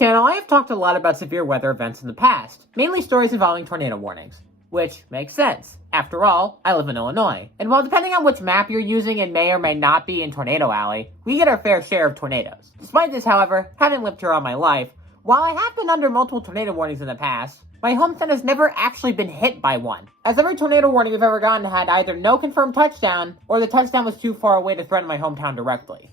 channel, I have talked a lot about severe weather events in the past, mainly stories involving tornado warnings. Which makes sense. After all, I live in Illinois, and while depending on which map you're using it may or may not be in Tornado Alley, we get our fair share of tornadoes. Despite this, however, having lived here all my life, while I have been under multiple tornado warnings in the past, my hometown has never actually been hit by one, as every tornado warning we've ever gotten had either no confirmed touchdown, or the touchdown was too far away to threaten my hometown directly.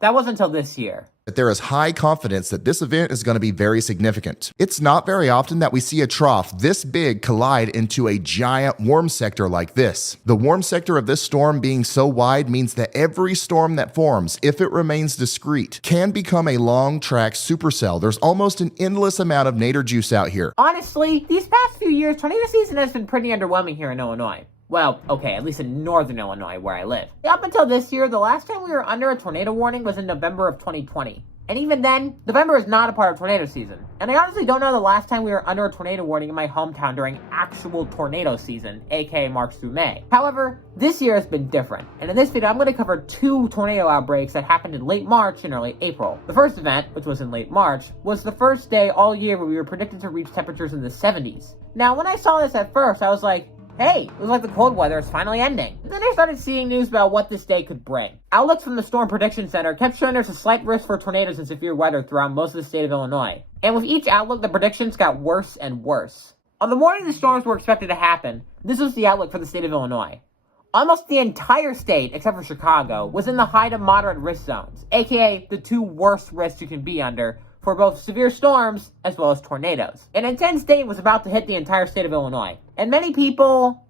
That wasn't until this year. That there is high confidence that this event is going to be very significant. It's not very often that we see a trough this big collide into a giant warm sector like this. The warm sector of this storm being so wide means that every storm that forms, if it remains discrete, can become a long-track supercell. There's almost an endless amount of nadir juice out here. Honestly, these past few years, tornado season has been pretty underwhelming here in Illinois. Well, okay, at least in northern Illinois, where I live. Up until this year, the last time we were under a tornado warning was in November of 2020. And even then, November is not a part of tornado season. And I honestly don't know the last time we were under a tornado warning in my hometown during actual tornado season, aka March through May. However, this year has been different. And in this video, I'm going to cover 2 tornado outbreaks that happened in late March and early April. The first event, which was in late March, was the first day all year where we were predicted to reach temperatures in the 70s. Now, when I saw this at first, I was like, hey, it was like the cold weather is finally ending. And then I started seeing news about what this day could bring. Outlooks from the Storm Prediction Center kept showing there's a slight risk for tornadoes and severe weather throughout most of the state of Illinois. And with each outlook, the predictions got worse and worse. On the morning the storms were expected to happen, this was the outlook for the state of Illinois. Almost the entire state, except for Chicago, was in the high to moderate risk zones, aka the 2 worst risks you can be under, for both severe storms as well as tornadoes. An intense day was about to hit the entire state of Illinois, and many people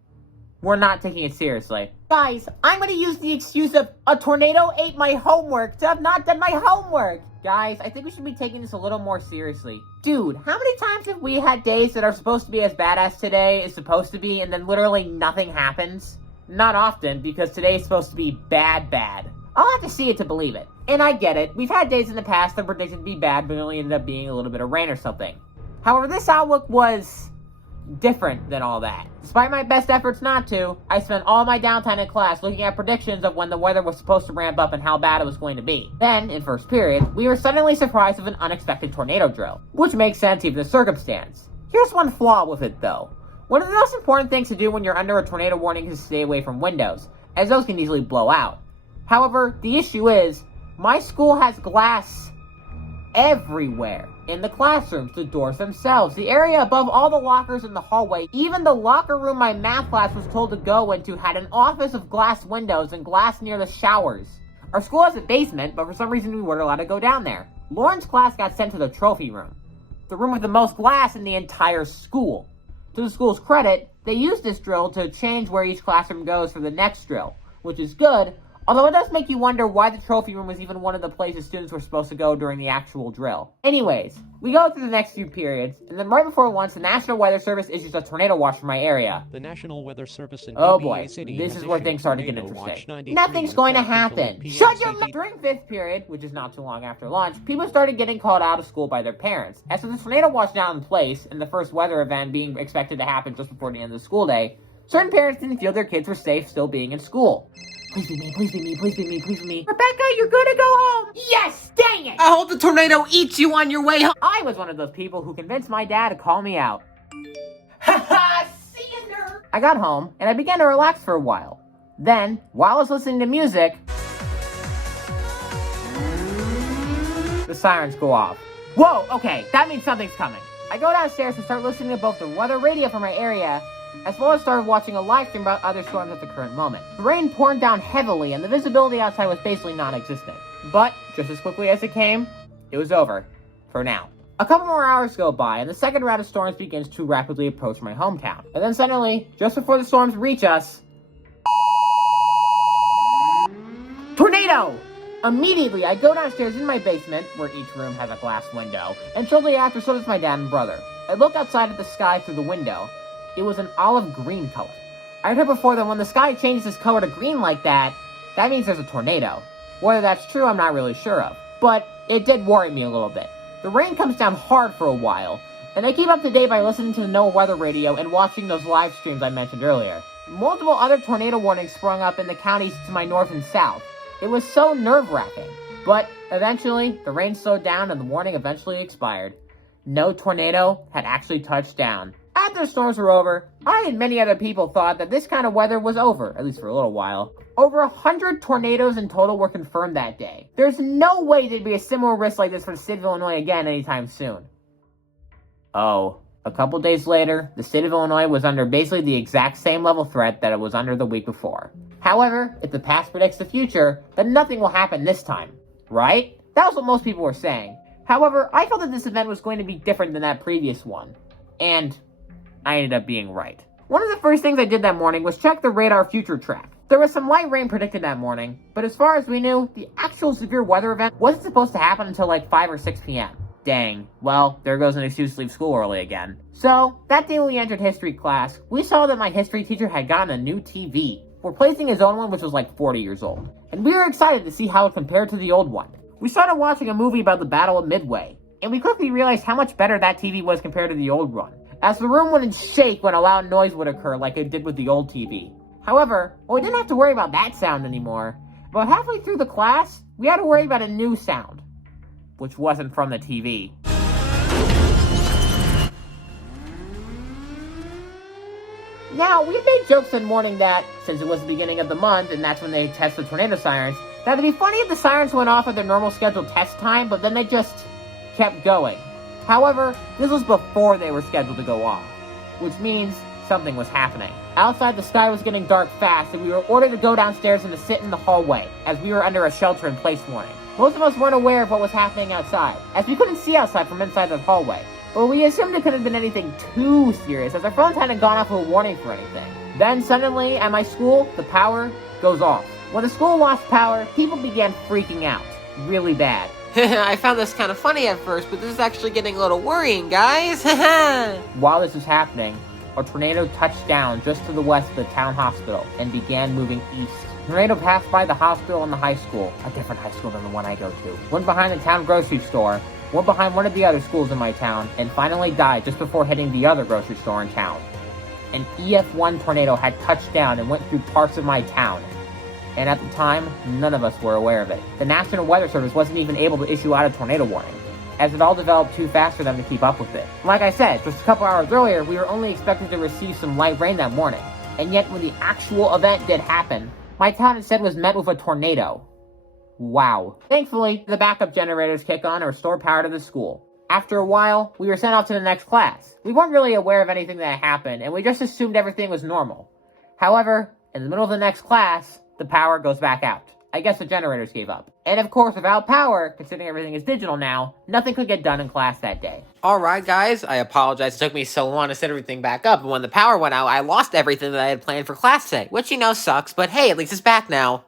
were not taking it seriously. Guys, I'm gonna use the excuse of a tornado ate my homework to have not done my homework. Guys, I think we should be taking this a little more seriously. Dude, how many times have we had days that are supposed to be as bad as today is supposed to be, and then literally nothing happens? Not often, because today is supposed to be bad. I'll have to see it to believe it. And I get it, we've had days in the past that predicted to be bad, but it only ended up being a little bit of rain or something. However, this outlook was different than all that. Despite my best efforts not to, I spent all my downtime in class looking at predictions of when the weather was supposed to ramp up and how bad it was going to be. Then, in first period, we were suddenly surprised with an unexpected tornado drill, which makes sense given the circumstance. Here's one flaw with it though. One of the most important things to do when you're under a tornado warning is to stay away from windows, as those can easily blow out. However, the issue is, my school has glass everywhere. In the classrooms, the doors themselves, the area above all the lockers in the hallway, even the locker room my math class was told to go into had an office of glass windows and glass near the showers. Our school has a basement, but for some reason we weren't allowed to go down there. Lauren's class got sent to the trophy room, the room with the most glass in the entire school. To the school's credit, they used this drill to change where each classroom goes for the next drill, which is good, although it does make you wonder why the trophy room was even one of the places students were supposed to go during the actual drill. Anyways, we go through the next few periods, and then right before lunch, the National Weather Service issues a tornado watch for my area. The National Weather Service in oh boy, City this is where things start to get interesting. Nothing's going to happen. Shut your mouth! During 5th period, which is not too long after lunch, people started getting called out of school by their parents. As with the tornado watch now in place, and the first weather event being expected to happen just before the end of the school day, certain parents didn't feel their kids were safe still being in school. Please be me, please be me, please be me, please be me. Rebecca, you're gonna go home! Yes, dang it! I hope the tornado eats you on your way home. I was one of those people who convinced my dad to call me out. Haha, see you, nerd! I got home, and I began to relax for a while. Then, while I was listening to music, the sirens go off. Whoa, okay, that means something's coming. I go downstairs and start listening to both the weather radio from my area, as well as started watching a live stream about other storms at the current moment. The rain poured down heavily, and the visibility outside was basically non-existent. But, just as quickly as it came, it was over. For now. A couple more hours go by, and the second round of storms begins to rapidly approach my hometown. And then suddenly, just before the storms reach us, tornado! Immediately, I go downstairs in my basement, where each room has a glass window, and shortly after, so does my dad and brother. I look outside at the sky through the window. It was an olive green color. I heard before that when the sky changes its color to green like that, that means there's a tornado. Whether that's true, I'm not really sure of. But it did worry me a little bit. The rain comes down hard for a while, and I keep up to date by listening to the NOAA weather radio and watching those live streams I mentioned earlier. Multiple other tornado warnings sprung up in the counties to my north and south. It was so nerve-wracking. But eventually, the rain slowed down and the warning eventually expired. No tornado had actually touched down. After the storms were over, I and many other people thought that this kind of weather was over, at least for a little while. Over 100 tornadoes in total were confirmed that day. There's no way there'd be a similar risk like this for the state of Illinois again anytime soon. Oh, a couple days later, the state of Illinois was under basically the exact same level threat that it was under the week before. However, if the past predicts the future, then nothing will happen this time, right? That was what most people were saying. However, I felt that this event was going to be different than that previous one. And I ended up being right. One of the first things I did that morning was check the radar future track. There was some light rain predicted that morning, but as far as we knew, the actual severe weather event wasn't supposed to happen until like 5 or 6 p.m. Dang, well, there goes an excuse to leave school early again. So, that day when we entered history class, we saw that my history teacher had gotten a new TV, replacing his own one which was like 40 years old. And we were excited to see how it compared to the old one. We started watching a movie about the Battle of Midway, and we quickly realized how much better that TV was compared to the old one, as the room wouldn't shake when a loud noise would occur like it did with the old TV. However, we didn't have to worry about that sound anymore. About halfway through the class, we had to worry about a new sound, which wasn't from the TV. Now, we made jokes that morning that, since it was the beginning of the month and that's when they test the tornado sirens, that it'd be funny if the sirens went off at their normal scheduled test time, but then they just kept going. However, this was before they were scheduled to go off, which means something was happening. Outside, the sky was getting dark fast, and we were ordered to go downstairs and to sit in the hallway, as we were under a shelter-in-place warning. Most of us weren't aware of what was happening outside, as we couldn't see outside from inside the hallway, but we assumed it couldn't have been anything too serious, as our phones hadn't gone off with a warning for anything. Then, suddenly, at my school, the power goes off. When the school lost power, people began freaking out. Really bad. I found this kind of funny at first, but this is actually getting a little worrying, guys. While this was happening, a tornado touched down just to the west of the town hospital and began moving east. The tornado passed by the hospital and the high school, a different high school than the one I go to, went behind the town grocery store, went behind one of the other schools in my town, and finally died just before hitting the other grocery store in town. An EF1 tornado had touched down and went through parts of my town. And at the time, none of us were aware of it. The National Weather Service wasn't even able to issue out a tornado warning, as it all developed too fast for them to keep up with it. Like I said, just a couple hours earlier, we were only expected to receive some light rain that morning. And yet, when the actual event did happen, my town instead was met with a tornado. Wow. Thankfully, the backup generators kick on and restore power to the school. After a while, we were sent off to the next class. We weren't really aware of anything that happened, and we just assumed everything was normal. However, in the middle of the next class, the power goes back out. I guess the generators gave up. And of course, without power, considering everything is digital now, nothing could get done in class that day. Alright, guys, I apologize. It took me so long to set everything back up, and when the power went out, I lost everything that I had planned for class today, which, sucks, but hey, at least it's back now.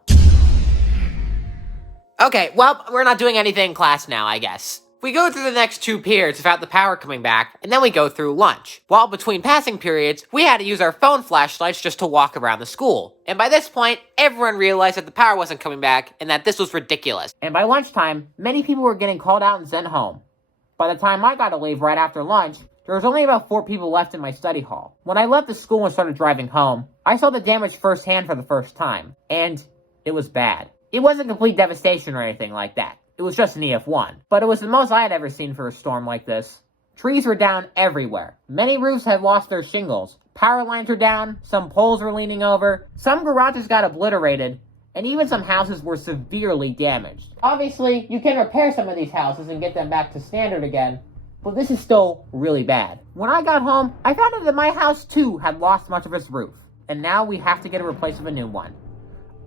Okay, well, we're not doing anything in class now, I guess. We go through the next 2 periods without the power coming back, and then we go through lunch. While between passing periods, we had to use our phone flashlights just to walk around the school. And by this point, everyone realized that the power wasn't coming back, and that this was ridiculous. And by lunchtime, many people were getting called out and sent home. By the time I got to leave right after lunch, there was only about 4 people left in my study hall. When I left the school and started driving home, I saw the damage firsthand for the first time, and it was bad. It wasn't complete devastation or anything like that. It was just an EF1, but it was the most I had ever seen for a storm like this. Trees were down everywhere. Many roofs had lost their shingles. Power lines were down, some poles were leaning over, some garages got obliterated, and even some houses were severely damaged. Obviously, you can repair some of these houses and get them back to standard again, but this is still really bad. When I got home, I found out that my house too had lost much of its roof, and now we have to get it replaced with a new one.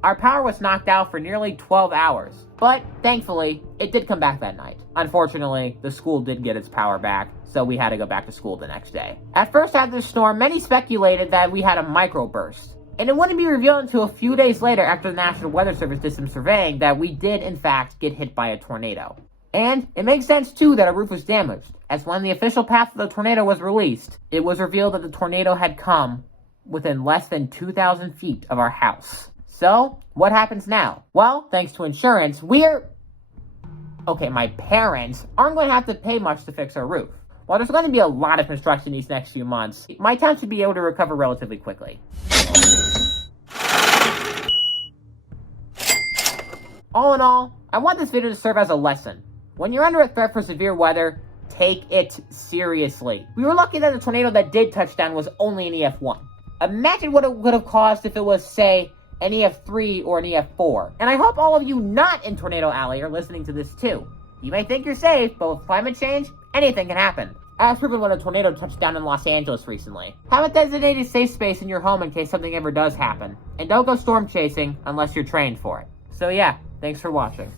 Our power was knocked out for nearly 12 hours, but thankfully, it did come back that night. Unfortunately, the school did get its power back, so we had to go back to school the next day. At first after the storm, many speculated that we had a microburst, and it wouldn't be revealed until a few days later after the National Weather Service did some surveying that we did in fact get hit by a tornado. And it makes sense too that our roof was damaged, as when the official path of the tornado was released, it was revealed that the tornado had come within less than 2,000 feet of our house. So, what happens now? Well, thanks to insurance, my parents aren't going to have to pay much to fix our roof. While there's going to be a lot of construction these next few months, my town should be able to recover relatively quickly. All in all, I want this video to serve as a lesson. When you're under a threat for severe weather, take it seriously. We were lucky that the tornado that did touch down was only an EF1. Imagine what it would have caused if it was, say, an EF3 or an EF4. And I hope all of you not in Tornado Alley are listening to this too. You may think you're safe, but with climate change, anything can happen. As proven when a tornado touched down in Los Angeles recently. Have a designated safe space in your home in case something ever does happen. And don't go storm chasing unless you're trained for it. So yeah, thanks for watching.